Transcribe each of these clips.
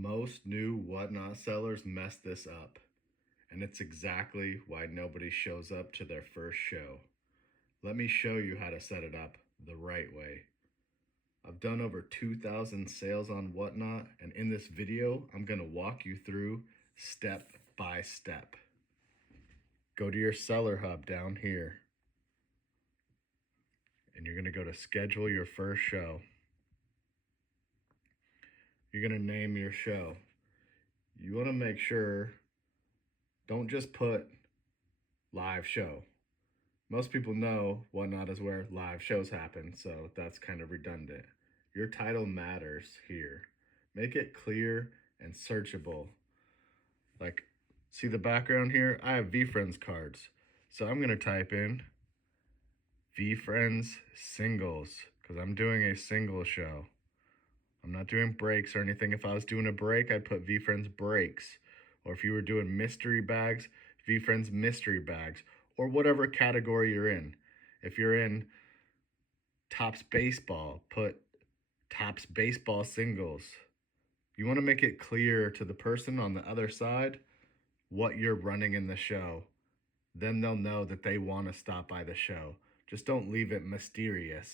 Most new whatnot sellers mess this up, and it's exactly why nobody shows up to their first show. Let me show you how to set it up the right way. I've done over 2,000 sales on whatnot, and in this video, I'm going to walk you through step by step. Go to your seller hub down here, and you're going to go to schedule your first show. You're going to name your show. You want to make sure, don't just put live show. Most people know whatnot is where live shows happen, so that's kind of redundant. Your title matters here. Make it clear and searchable. Like, see the background here? I have VeeFriends cards. So I'm going to type in VeeFriends singles because I'm doing a single show. I'm not doing breaks or anything. If I was doing a break, I'd put VeeFriends breaks. Or if you were doing mystery bags, VeeFriends mystery bags, or whatever category you're in. If you're in Topps baseball, put Topps baseball singles. You want to make it clear to the person on the other side what you're running in the show. Then they'll know that they want to stop by the show. Just don't leave it mysterious.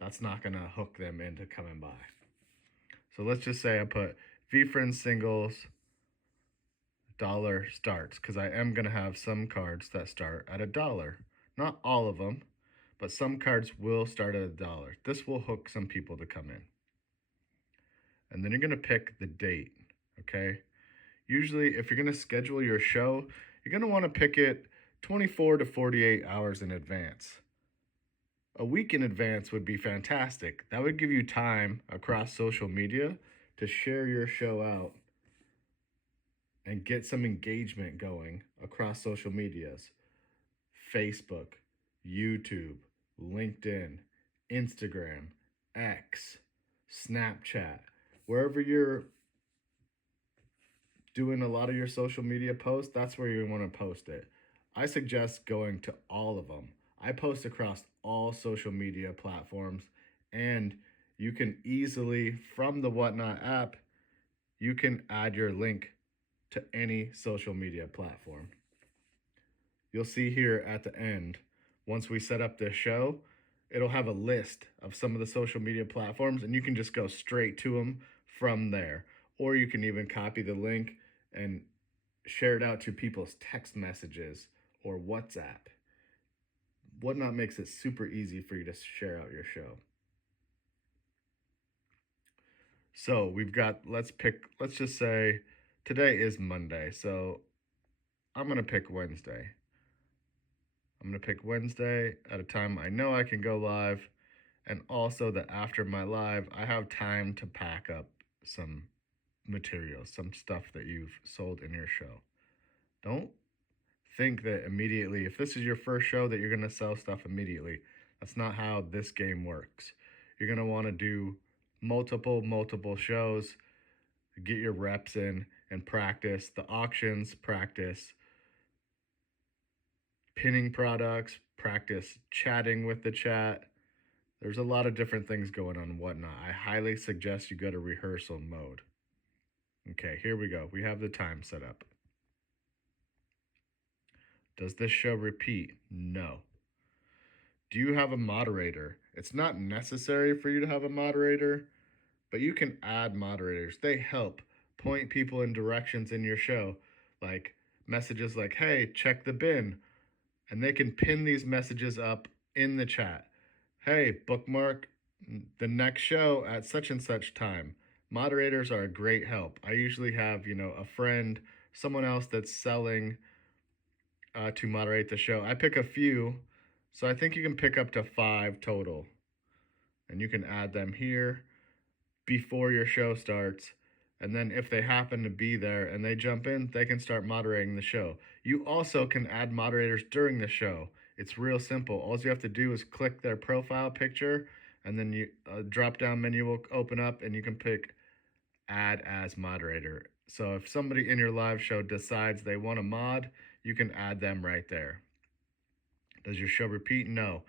That's not going to hook them into coming by. So let's just say I put VeeFriends singles dollar starts, because I am going to have some cards that start at $1. Not all of them, but some cards will start at $1. This will hook some people to come in. And then you're going to pick the date, okay? Usually, if you're going to schedule your show, you're going to want to pick it 24 to 48 hours in advance. A week in advance would be fantastic. That would give you time across social media to share your show out and get some engagement going across social medias. Facebook, YouTube, LinkedIn, Instagram, X, Snapchat, wherever you're doing a lot of your social media posts, that's where you want to post it. I suggest going to all of them. I post across all social media platforms, and you can easily, from the Whatnot app, you can add your link to any social media platform. You'll see here at the end, once we set up this show, it'll have a list of some of the social media platforms, and you can just go straight to them from there. Or you can even copy the link and share it out to people's text messages or WhatsApp. Whatnot makes it super easy for you to share out your show. So we've got, let's just say today is Monday. So I'm going to pick Wednesday. I'm going to pick Wednesday at a time I know I can go live. And also that after my live, I have time to pack up some materials, some stuff that you've sold in your show. Don't think that immediately, if this is your first show, that you're going to sell stuff immediately. That's not how this game works. You're going to want to do multiple shows, get your reps in and practice the auctions, practice pinning products, practice chatting with the chat. There's a lot of different things going on and whatnot. I highly suggest you go to rehearsal mode. Okay, here we go. We have the time set up. Does this show repeat? No. Do you have a moderator? It's not necessary for you to have a moderator, but you can add moderators. They help point people in directions in your show, like messages like, hey, check the bin. And they can pin these messages up in the chat. Hey, bookmark the next show at such and such time. Moderators are a great help. I usually have, a friend, someone else that's selling to moderate the show. I pick a few, so I think you can pick up to 5 total. And you can add them here before your show starts. And then if they happen to be there and they jump in, they can start moderating the show. You also can add moderators during the show. It's real simple. All you have to do is click their profile picture, and then a drop-down menu will open up, and you can pick add as moderator. So if somebody in your live show decides they want a mod, you can add them right there. Does your show repeat? No.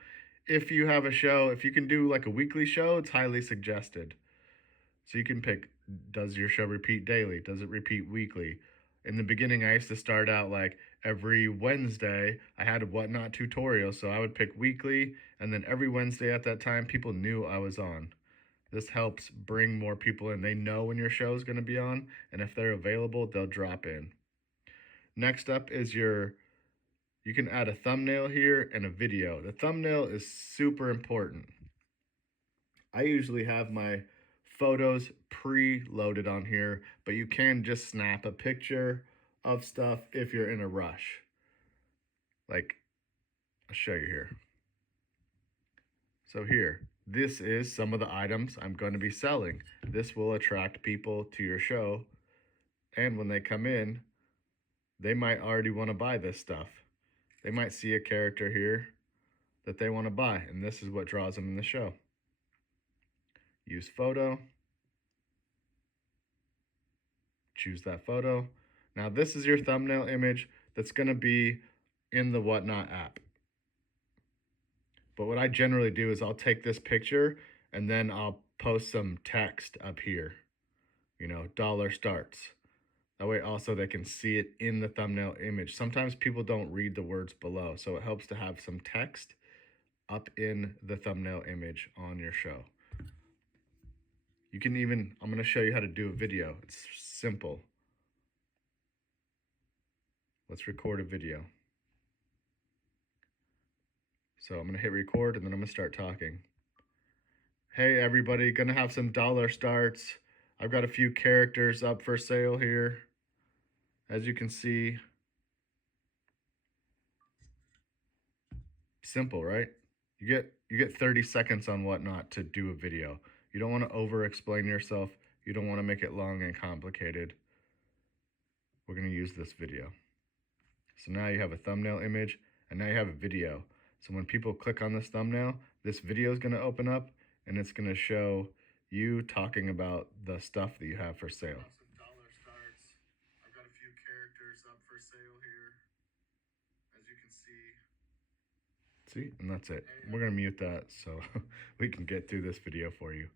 If you have a show, if you can do like a weekly show, it's highly suggested. So you can pick, does your show repeat daily? Does it repeat weekly? In the beginning, I used to start out like every Wednesday, I had a whatnot tutorial. So I would pick weekly, and then every Wednesday at that time, people knew I was on. This helps bring more people in. They know when your show is going to be on, and if they're available, they'll drop in. Next up is you can add a thumbnail here and a video. The thumbnail is super important. I usually have my photos pre-loaded on here, but you can just snap a picture of stuff if you're in a rush. Like, I'll show you here. So here, this is some of the items I'm going to be selling. This will attract people to your show, and when they come in, they might already want to buy this stuff. They might see a character here that they want to buy, and this is what draws them in the show. Use photo. Choose that photo. Now this is your thumbnail image that's going to be in the Whatnot app. But what I generally do is I'll take this picture and then I'll post some text up here. You know, dollar starts. That way also they can see it in the thumbnail image. Sometimes people don't read the words below, so it helps to have some text up in the thumbnail image on your show. You can even, I'm going to show you how to do a video. It's simple. Let's record a video. So I'm going to hit record and then I'm going to start talking. Hey everybody, gonna have some dollar starts. I've got a few characters up for sale here. As you can see, simple, right? You get 30 seconds on Whatnot to do a video. You don't want to over explain yourself. You don't want to make it long and complicated. We're going to use this video. So now you have a thumbnail image and now you have a video. So when people click on this thumbnail, this video is going to open up and it's going to show you talking about the stuff that you have for sale. Some dollar starts. I've got a few characters up for sale here, as you can see. See, and that's it. We're going to mute that so we can get through this video for you.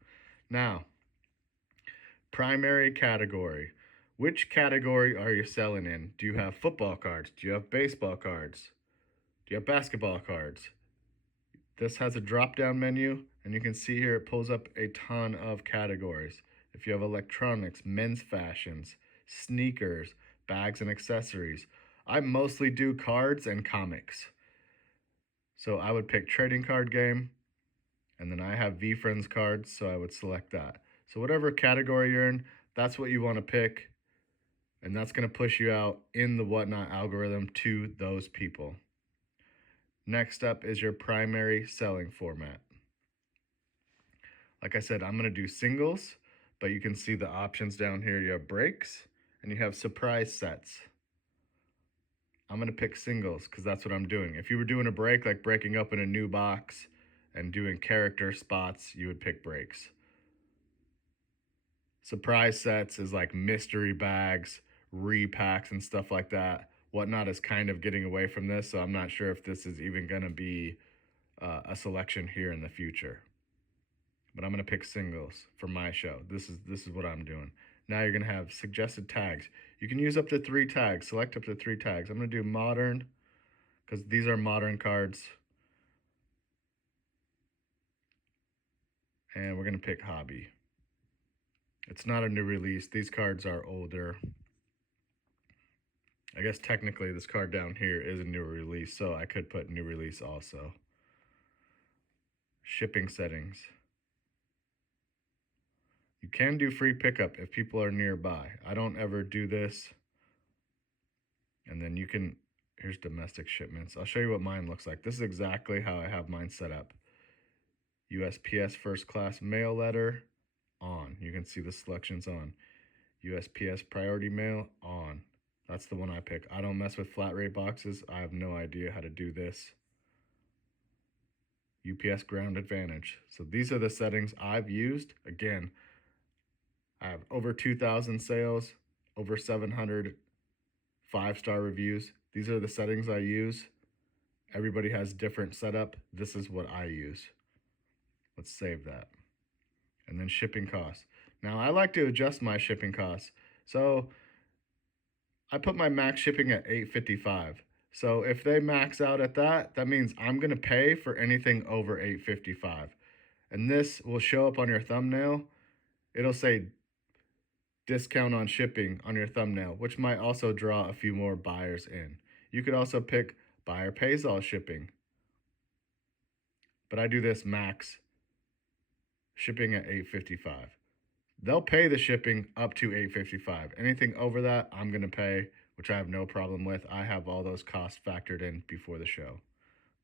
Now, primary category. Which category are you selling in? Do you have football cards? Do you have baseball cards? Do you have basketball cards? This has a drop-down menu, and you can see here it pulls up a ton of categories. If you have electronics, men's fashions, sneakers, bags and accessories. I mostly do cards and comics. So I would pick trading card game, and then I have VeeFriends cards, so I would select that. So whatever category you're in, that's what you want to pick, and that's going to push you out in the Whatnot algorithm to those people. Next up is your primary selling format. Like I said, I'm going to do singles, but you can see the options down here. You have breaks and you have surprise sets. I'm going to pick singles because that's what I'm doing. If you were doing a break, like breaking open a new box and doing character spots, you would pick breaks. Surprise sets is like mystery bags, repacks, and stuff like that. Whatnot is kind of getting away from this, so I'm not sure if this is even going to be a selection here in the future. But I'm going to pick singles for my show. This is what I'm doing. Now you're going to have suggested tags. You can use up to 3 tags. Select up to 3 tags. I'm going to do modern because these are modern cards. And we're going to pick hobby. It's not a new release. These cards are older. I guess technically this card down here is a new release, so I could put new release also. Shipping settings. You can do free pickup if people are nearby. I don't ever do this. And then you can, here's domestic shipments. I'll show you what mine looks like. This is exactly how I have mine set up. USPS first class mail letter, on. You can see the selections on. USPS priority mail, on. That's the one I pick. I don't mess with flat rate boxes. I have no idea how to do this. UPS ground advantage. So these are the settings I've used. Again, I have over 2,000 sales, over 700 5-star reviews. These are the settings I use. Everybody has different setup. This is what I use. Let's save that. And then shipping costs. Now, I like to adjust my shipping costs. So I put my max shipping at $8.55. So if they max out at that, that means I'm going to pay for anything over $8.55. And this will show up on your thumbnail. It'll say discount on shipping on your thumbnail, which might also draw a few more buyers in. You could also pick buyer pays all shipping. But I do this max shipping at $8.55. They'll pay the shipping up to $8.55. Anything over that, I'm going to pay, which I have no problem with. I have all those costs factored in before the show.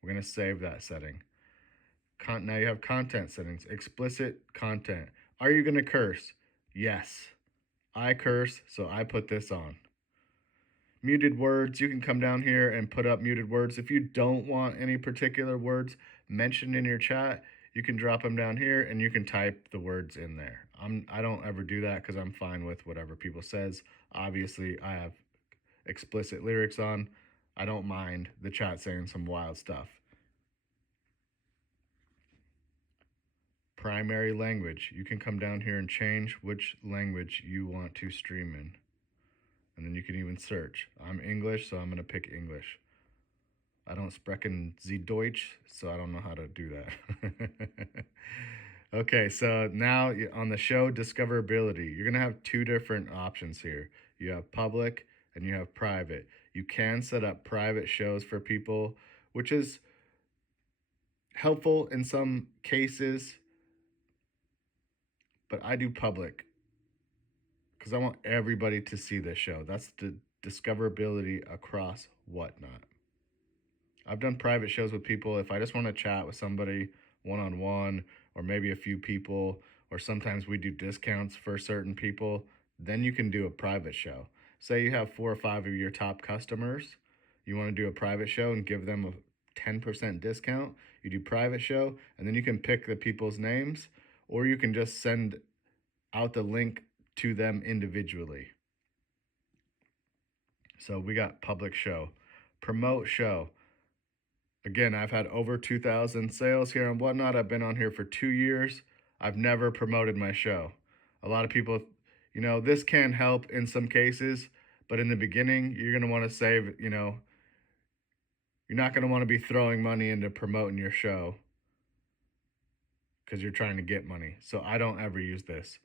We're going to save that setting. Now you have content settings, explicit content. Are you going to curse? Yes. I curse, so I put this on. Muted words, you can come down here and put up muted words. If you don't want any particular words mentioned in your chat, you can drop them down here and you can type the words in there. I don't ever do that because I'm fine with whatever people says. Obviously, I have explicit lyrics on. I don't mind the chat saying some wild stuff. Primary language. You can come down here and change which language you want to stream in. And then you can even search. I'm English, so I'm going to pick English. I don't sprechen Sie Deutsch, so I don't know how to do that. Okay, so now on the show discoverability, you're going to have two different options here. You have public and you have private. You can set up private shows for people, which is helpful in some cases, but I do public because I want everybody to see this show. That's the discoverability across Whatnot. I've done private shows with people. If I just want to chat with somebody one-on-one, or maybe a few people, or sometimes we do discounts for certain people, then you can do a private show. Say you have 4 or 5 of your top customers. You want to do a private show and give them a 10% discount. You do private show, and then you can pick the people's names, or you can just send out the link to them individually. So we got public show. Promote show. Again, I've had over 2,000 sales here on Whatnot. I've been on here for 2 years. I've never promoted my show. A lot of people, this can help in some cases, but in the beginning, you're going to want to save, you're not going to want to be throwing money into promoting your show because you're trying to get money. So I don't ever use this.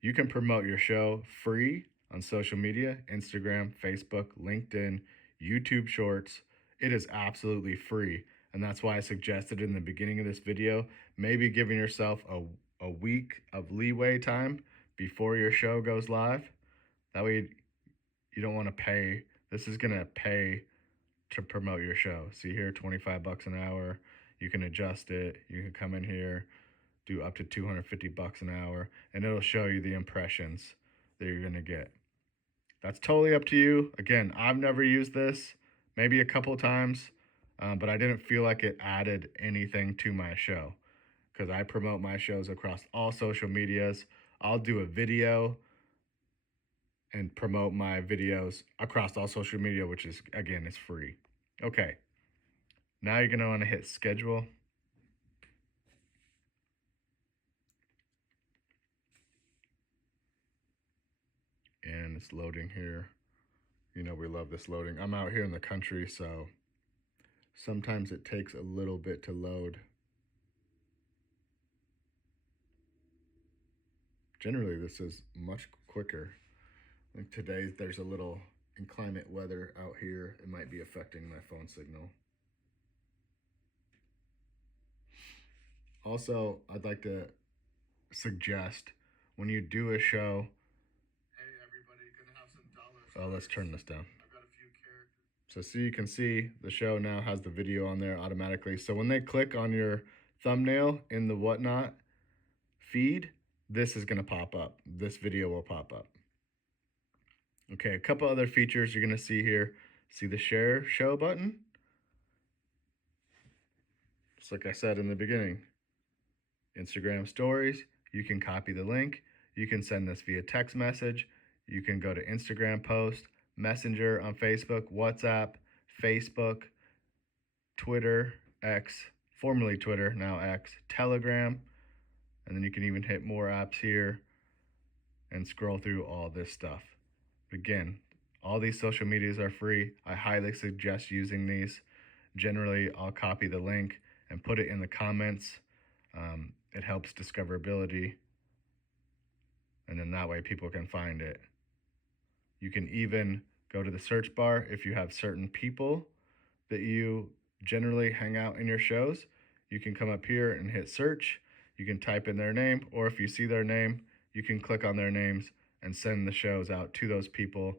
You can promote your show free on social media, Instagram, Facebook, LinkedIn, YouTube Shorts. It is absolutely free. And that's why I suggested in the beginning of this video, maybe giving yourself a week of leeway time before your show goes live. That way you don't want to pay. This is going to pay to promote your show. See here, 25 bucks an hour. You can adjust it. You can come in here, do up to 250 bucks an hour, and it'll show you the impressions that you're going to get. That's totally up to you. Again, I've never used this, maybe a couple times, but I didn't feel like it added anything to my show because I promote my shows across all social medias. I'll do a video and promote my videos across all social media, which is, again, it's free. Okay, now you're going to want to hit schedule. And it's loading here. We love this loading. I'm out here in the country, so sometimes it takes a little bit to load. Generally, this is much quicker. I think today there's a little inclement weather out here. It might be affecting my phone signal. Also, I'd like to suggest when you do a show, hey everybody, gonna have some dollars. Oh, let's turn this down. I've got a few characters. So you can see the show now has the video on there automatically. So when they click on your thumbnail in the Whatnot feed, this is gonna pop up. This video will pop up. Okay, a couple other features you're gonna see here. See the share show button? Just like I said in the beginning. Instagram stories, you can copy the link, you can send this via text message, you can go to Instagram post, Messenger on Facebook, WhatsApp, Facebook, Twitter, X, formerly Twitter, now X, Telegram, and then you can even hit more apps here. and scroll through all this stuff. Again, all these social medias are free. I highly suggest using these. Generally, I'll copy the link and put it in the comments. It helps discoverability, and then that way people can find it. You can even go to the search bar if you have certain people that you generally hang out in your shows. You can come up here and hit search. You can type in their name, or if you see their name, you can click on their names and send the shows out to those people.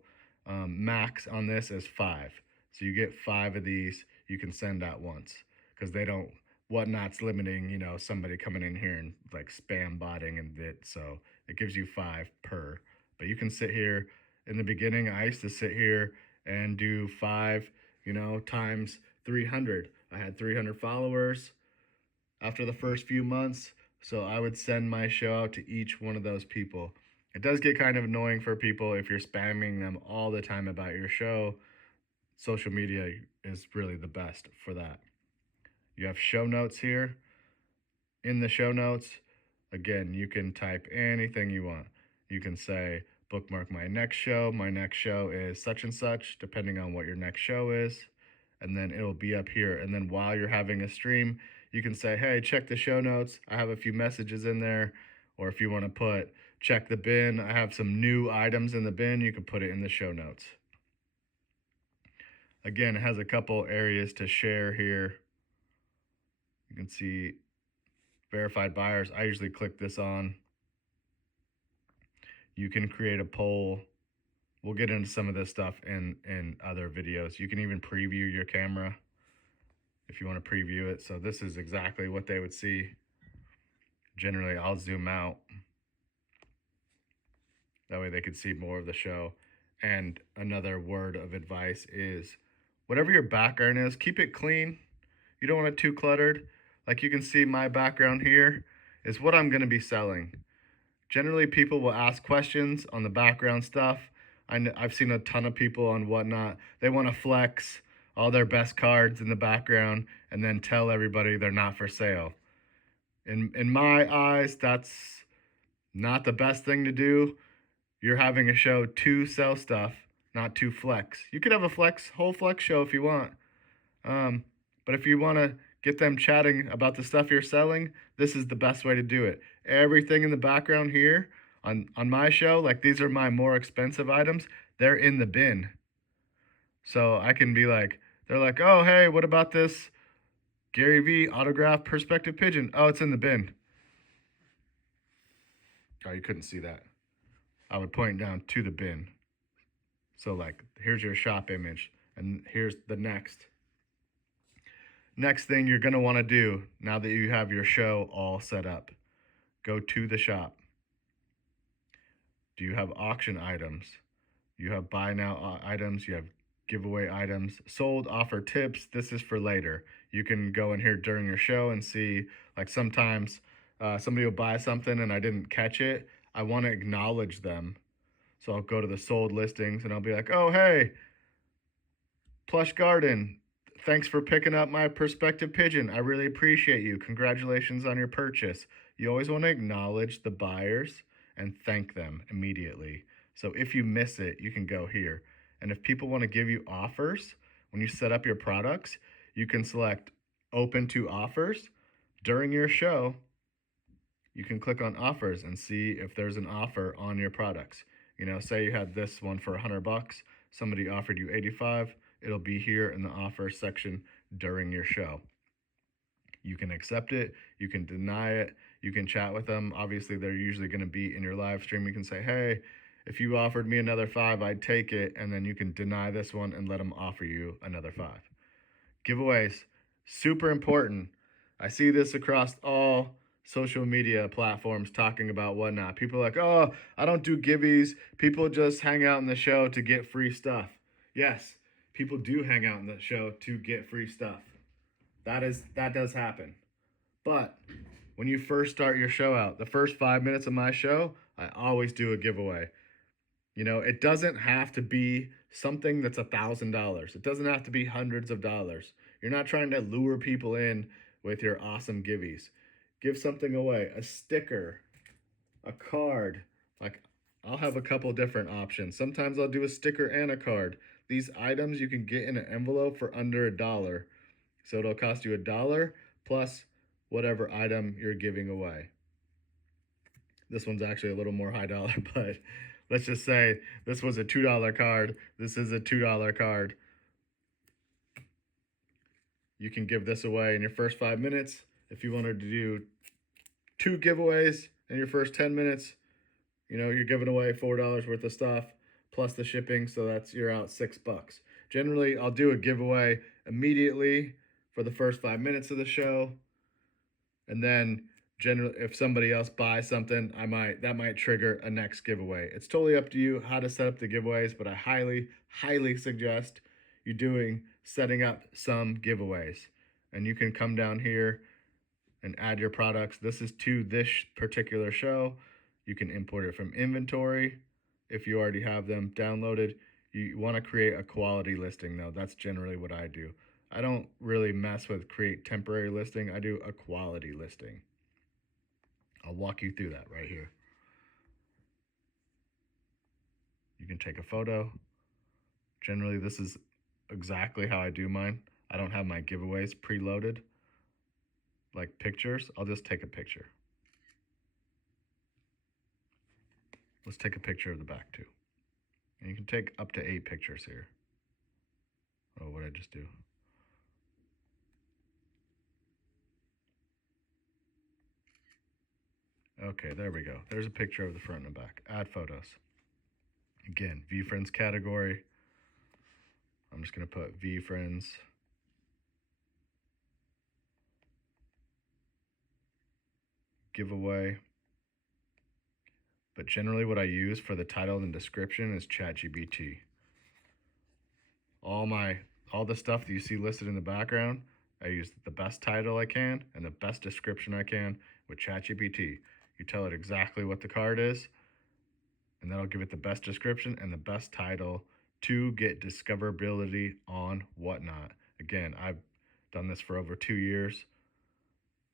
Max on this is 5. So you get 5 of these you can send at once, because they don't, Whatnot's limiting, somebody coming in here and like spam botting and it. So it gives you 5 per. But you can sit here. In the beginning, I used to sit here and do 5, times 300. I had 300 followers after the first few months. So I would send my show out to each one of those people. It does get kind of annoying for people if you're spamming them all the time about your show. Social media is really the best for that. You have show notes here. In the show notes, again, you can type anything you want. You can say, bookmark my next show. My next show is such and such, depending on what your next show is. And then it'll be up here. And then while you're having a stream, you can say, hey, check the show notes. I have a few messages in there. Or if you want to put, check the bin. I have some new items in the bin. You can put it in the show notes. Again, it has a couple areas to share here. You can see verified buyers. I usually click this on. You can create a poll. We'll get into some of this stuff in other videos. You can even preview your camera if you want to preview it. So this is exactly what they would see. Generally, I'll zoom out. That way they could see more of the show. And another word of advice is, whatever your background is, keep it clean. You don't want it too cluttered. Like you can see, my background here is what I'm going to be selling. Generally, people will ask questions on the background stuff. I've seen a ton of people on Whatnot. They want to flex all their best cards in the background and then tell everybody they're not for sale. In my eyes, that's not the best thing to do. You're having a show to sell stuff, not to flex. You could have a whole flex show if you want. But if you want to get them chatting about the stuff you're selling, this is the best way to do it. Everything in the background here on my show, like these are my more expensive items, they're in the bin. So I can be like, they're like, oh, hey, what about this Gary Vee autograph perspective pigeon? Oh, it's in the bin. Oh, you couldn't see that. I would point down to the bin. So like, here's your shop image, and here's the next. Next thing you're going to want to do, now that you have your show all set up, go to the shop. Do you have auction items? You have buy now items. You have giveaway items. Sold offer tips. This is for later. You can go in here during your show and see, like sometimes somebody will buy something and I didn't catch it. I want to acknowledge them. So I'll go to the sold listings and I'll be like, oh, hey, Plush Garden, thanks for picking up my perspective pigeon. I really appreciate you. Congratulations on your purchase. You always want to acknowledge the buyers and thank them immediately. So if you miss it, you can go here. And if people want to give you offers, when you set up your products, you can select open to offers. During your show, you can click on offers and see if there's an offer on your products. Say you had this one for $100, somebody offered you 85. It'll be here in the offer section during your show. You can accept it, you can deny it, you can chat with them. Obviously, they're usually going to be in your live stream. You can say, hey, if you offered me another 5, I'd take it. And then you can deny this one and let them offer you another 5. Giveaways, super important. I see this across all social media platforms talking about Whatnot. People are like, oh, I don't do giveaways. People just hang out in the show to get free stuff. Yes, people do hang out in the show to get free stuff. That does happen. But when you first start your show out, the first 5 minutes of my show, I always do a giveaway. It doesn't have to be something that's $1,000. It doesn't have to be hundreds of dollars. You're not trying to lure people in with your awesome giveaways. Give something away, a sticker, a card. Like I'll have a couple different options. Sometimes I'll do a sticker and a card. These items you can get in an envelope for under $1. So it'll cost you $1 plus whatever item you're giving away. This one's actually a little more high dollar, but let's just say this was a $2 card. This is a $2 card. You can give this away in your first 5 minutes. If you wanted to do 2 giveaways in your first 10 minutes, you know, you're giving away $4 worth of stuff plus the shipping, so you're out $6. Generally, I'll do a giveaway immediately for the first 5 minutes of the show, and then generally, if somebody else buys something, that might trigger a next giveaway. It's totally up to you how to set up the giveaways, but I highly suggest you setting up some giveaways. And you can come down here and add your products. This is to this particular show. You can import it from inventory if you already have them downloaded. You want to create a quality listing though. That's generally what I do. I don't really mess with create temporary listing. I do a quality listing. I'll walk you through that right here. You can take a photo. Generally, this is exactly how I do mine. I don't have my giveaways preloaded like pictures. I'll just take a picture. Let's take a picture of the back too. And you can take up to 8 pictures here. Oh, what did I just do? Okay, there we go. There's a picture of the front and the back. Add photos. Again, VeeFriends category. I'm just going to put VeeFriends. Giveaway. But generally what I use for the title and description is ChatGPT. All the stuff that you see listed in the background, I use the best title I can and the best description I can with ChatGPT. You tell it exactly what the card is, and that'll give it the best description and the best title to get discoverability on Whatnot. Again, I've done this for over 2 years.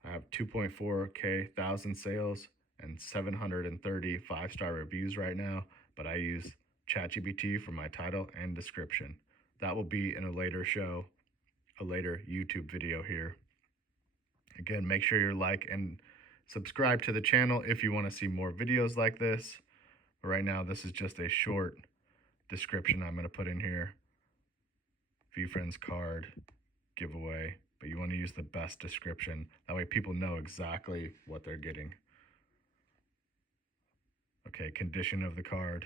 I have 2.4K thousand sales and 730 5-star reviews right now, but I use ChatGPT for my title and description. That will be in a later show, a later YouTube video here. Again, make sure you like and subscribe to the channel if you want to see more videos like this. But right now, this is just a short description I'm going to put in here. VeeFriends card giveaway, but you want to use the best description. That way people know exactly what they're getting. Okay, condition of the card.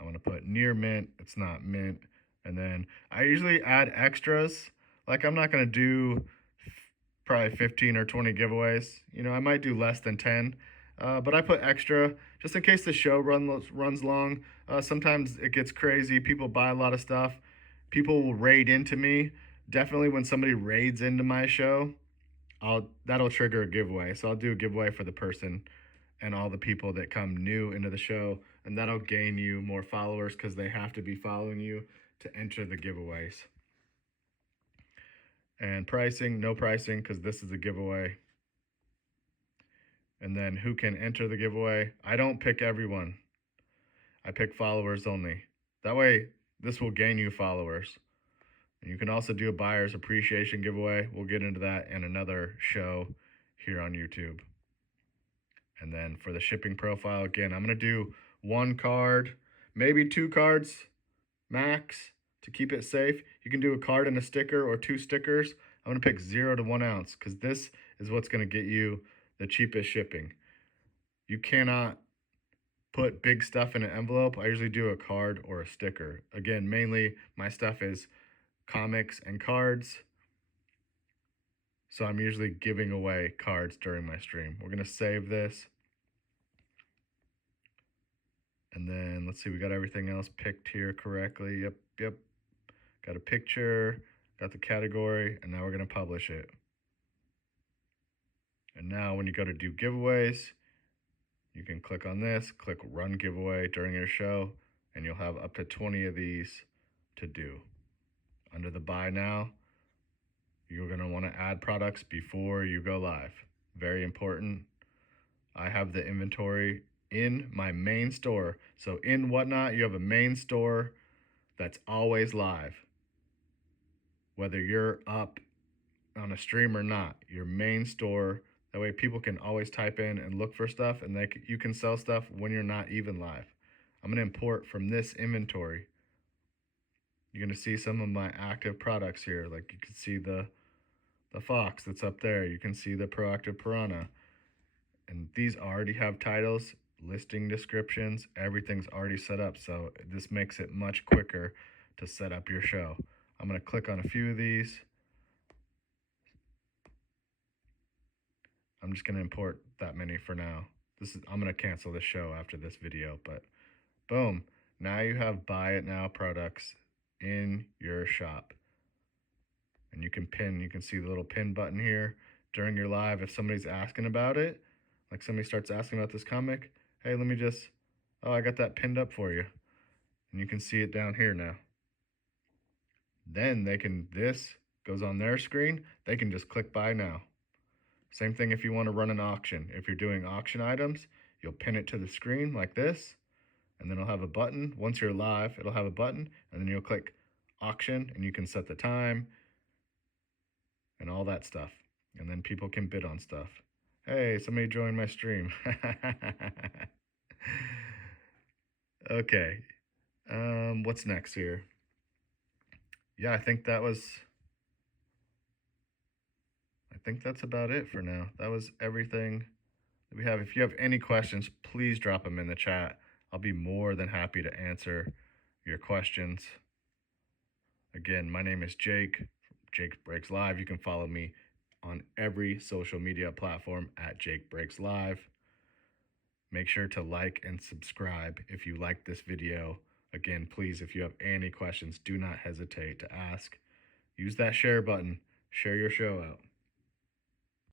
I want to put near mint. It's not mint. And then I usually add extras. Like I'm not going to do probably 15 or 20 giveaways. You know, I might do less than 10. But I put extra just in case the show runs long. Sometimes it gets crazy. People buy a lot of stuff. People will raid into me. Definitely when somebody raids into my show, that'll trigger a giveaway. So I'll do a giveaway for the person and all the people that come new into the show, and that'll gain you more followers because they have to be following you to enter the giveaways. And pricing, no pricing because this is a giveaway. And then who can enter the giveaway? I don't pick everyone. I pick followers only. That way, this will gain you followers. And you can also do a buyer's appreciation giveaway. We'll get into that in another show here on YouTube. And then for the shipping profile, again, I'm going to do 1 card, maybe 2 cards max to keep it safe. You can do a card and a sticker or 2 stickers. I'm going to pick 0 to 1 ounce because this is what's going to get you the cheapest shipping. You cannot put big stuff in an envelope. I usually do a card or a sticker. Again, mainly my stuff is comics and cards. So I'm usually giving away cards during my stream. We're going to save this. And then let's see, we got everything else picked here correctly. Yep. Got a picture, got the category, and now we're going to publish it. And now when you go to do giveaways, you can click on this, click run giveaway during your show, and you'll have up to 20 of these to do. Under the buy now, you're going to want to add products before you go live. Very important. I have the inventory in my main store. So in Whatnot, you have a main store that's always live. Whether you're up on a stream or not, your main store. That way people can always type in and look for stuff, and you can sell stuff when you're not even live. I'm gonna import from this inventory. You're gonna see some of my active products here. Like you can see the fox that's up there. You can see the proactive piranha. And these already have titles, listing descriptions, everything's already set up. So this makes it much quicker to set up your show. I'm gonna click on a few of these. I'm just gonna import that many for now. I'm gonna cancel this show after this video, but boom. Now you have buy it now products in your shop. And you can see the little pin button here during your live. If somebody's asking about it, like somebody starts asking about this comic, hey, let me just, oh, I got that pinned up for you. And you can see it down here now. Then this goes on their screen, they can just click buy now. Same thing if you want to run an auction. If you're doing auction items, you'll pin it to the screen like this, and then it'll have a button. Once you're live, it'll have a button, and then you'll click auction, and you can set the time and all that stuff. And then people can bid on stuff. Hey, somebody joined my stream. Okay. What's next here? Yeah, I think that's about it for now. That was everything that we have. If you have any questions, please drop them in the chat. I'll be more than happy to answer your questions. Again, my name is Jake. Jake Breaks Live. You can follow me on every social media platform at Jake Breaks Live. Make sure to like and subscribe if you like this video. Again, please, if you have any questions, do not hesitate to ask. Use that share button. Share your show out.